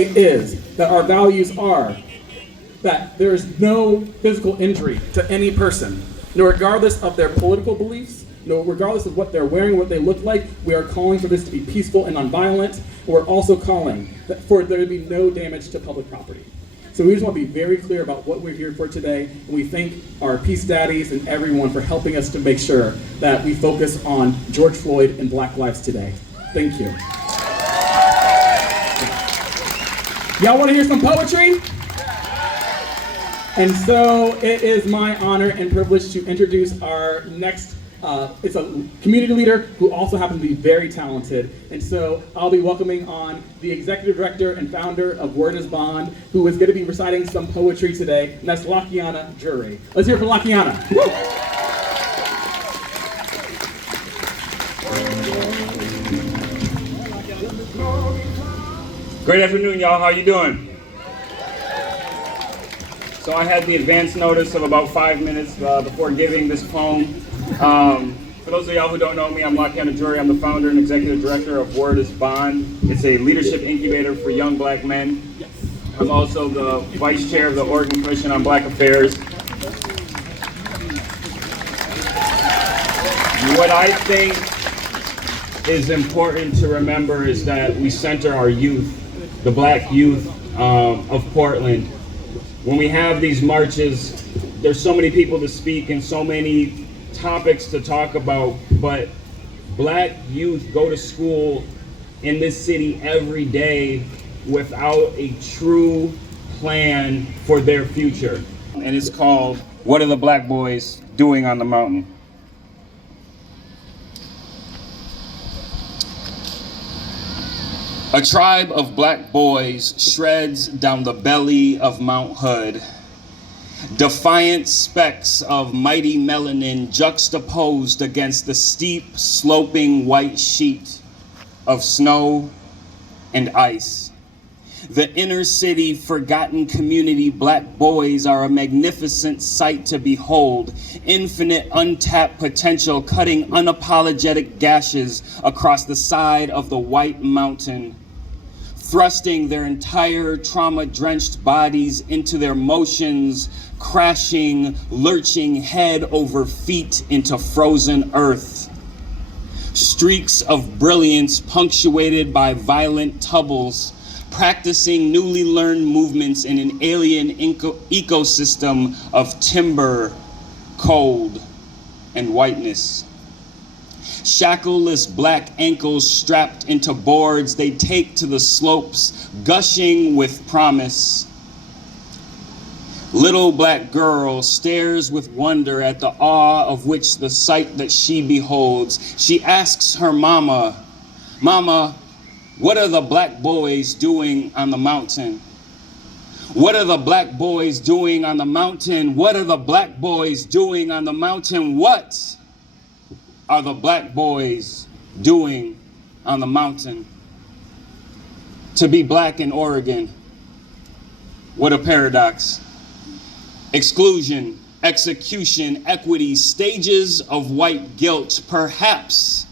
is that our values are that there is no physical injury to any person, no, regardless of their political beliefs, no, regardless of what they're wearing, what they look like. We are calling for this to be peaceful and nonviolent. We're also calling for there to be no damage to public property. So we just want to be very clear about what we're here for today, and we thank our Peace Daddies and everyone for helping us to make sure that we focus on George Floyd and Black lives today. Thank you. Y'all want to hear some poetry? And so it is my honor and privilege to introduce our next, it's a community leader who also happens to be very talented. And so I'll be welcoming on the executive director and founder of Word is Bond, who is going to be reciting some poetry today, and that's Lakayana Drury. Let's hear it for Lakayana. Woo! Great afternoon, y'all. How you doing? So I had the advance notice of about 5 minutes before giving this poem. For those of y'all who don't know me, I'm Lakayana Drury. I'm the founder and executive director of Word is Bond. It's a leadership incubator for young Black men. I'm also the vice chair of the Oregon Commission on Black Affairs. What I think is important to remember is that we center our youth, the Black youth of Portland. When we have these marches, there's so many people to speak and so many topics to talk about, but Black youth go to school in this city every day without a true plan for their future. And it's called, What Are the Black Boys Doing on the Mountain? A tribe of Black boys shreds down the belly of Mount Hood. Defiant specks of mighty melanin juxtaposed against the steep, sloping white sheet of snow and ice. The inner city forgotten community Black boys are a magnificent sight to behold. Infinite untapped potential cutting unapologetic gashes across the side of the white mountain, thrusting their entire trauma-drenched bodies into their motions, crashing, lurching head over feet into frozen earth. Streaks of brilliance punctuated by violent tubbles, practicing newly learned movements in an alien ecosystem of timber, cold, and whiteness. Shackleless Black ankles strapped into boards they take to the slopes, gushing with promise. Little Black girl stares with wonder at the awe of which the sight that she beholds. She asks her mama, "Mama, what are the Black boys doing on the mountain? What are the Black boys doing on the mountain? What are the Black boys doing on the mountain? What are the Black boys doing on the mountain?" To be Black in Oregon, what a paradox. Exclusion, execution, equity, stages of white guilt. Perhaps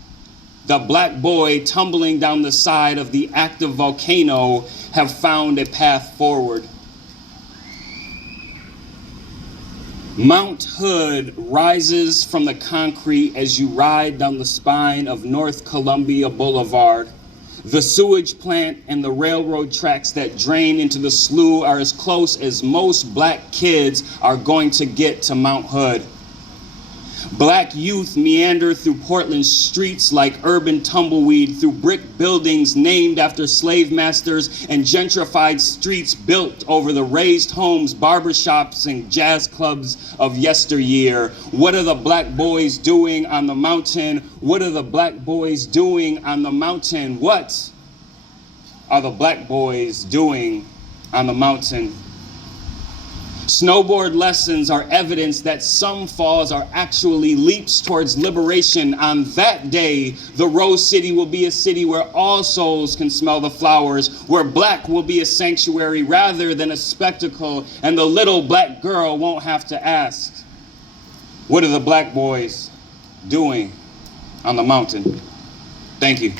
the Black boy tumbling down the side of the active volcano have found a path forward. Mount Hood rises from the concrete as you ride down the spine of North Columbia Boulevard. The sewage plant and the railroad tracks that drain into the slough are as close as most Black kids are going to get to Mount Hood. Black youth meander through Portland's streets like urban tumbleweed, through brick buildings named after slave masters and gentrified streets built over the raised homes, barbershops, and jazz clubs of yesteryear. What are the Black boys doing on the mountain? What are the Black boys doing on the mountain? What are the Black boys doing on the mountain? Snowboard lessons are evidence that some falls are actually leaps towards liberation. On that day, the Rose City will be a city where all souls can smell the flowers, where Black will be a sanctuary rather than a spectacle, and the little Black girl won't have to ask, what are the Black boys doing on the mountain? Thank you.